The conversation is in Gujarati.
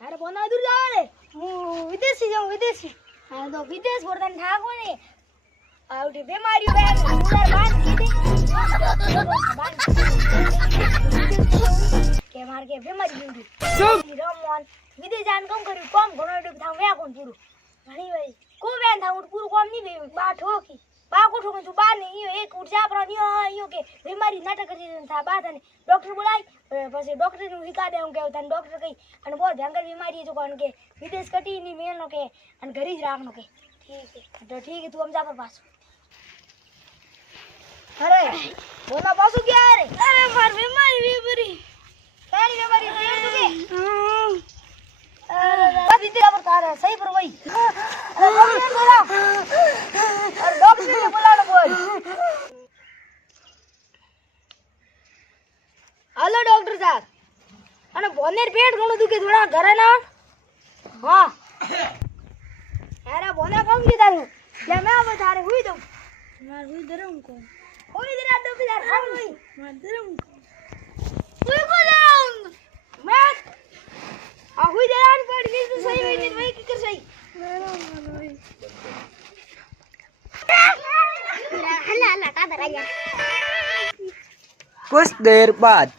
अरे बोना दूर जावा रे હું વિદેશી જાઉં વિદેશી હા તો વિદેશ વર્તન ઠાકો ને આવડી બીમારી બે ઉડાર બાંધ કીધી કે માર કે બીમારી ઉડી રમવાન વિદેશ જાન કામ કર્યું કામ ઘણો ડૂબ થાવ વે કોણ પૂરું ઘણી ભાઈ કો વેન થાવ પૂરું કામ ની બે બા ઠોકી બા કો ઠોકી તું બા ને ઈયો એક ઉડજા પર ઈયો કે બીમારી નાટક કરી થા બા તને ડોક્ટર બોલાય પછી ડોક્ટર નું હિકા દે હું કે તને ડોક્ટર કઈ અને બહુ ભયંકર બીમારી है जो कौन के विदेश कटी नहीं मेलनो के अन घर ही राखनो के ठीक है तो ठीक है तू हम जा पर पास अरे बोला पासु क्या रे अरे मार बीमारी बीमारी कानी बीमारी है तू के बस इतना पर तार सही पर वही अरे बोला और डॉक्टर ने बोला ना बोल हेलो डॉक्टर साहब અને બોનેર પેટ ઘણું દુખે થોડા ઘરે ના હા અરે બોને કોમ કીધું લે મે હવે તારે હુઈ દઉં માર હુઈ દરમ કો હુઈ દરા દો બિચાર ખાવ નહીં માર દરમ હુઈ કો દરમ મે આ હુઈ દરાન પડી ની તો સહી હોય ની વઈ કી કર સહી कुछ देर बाद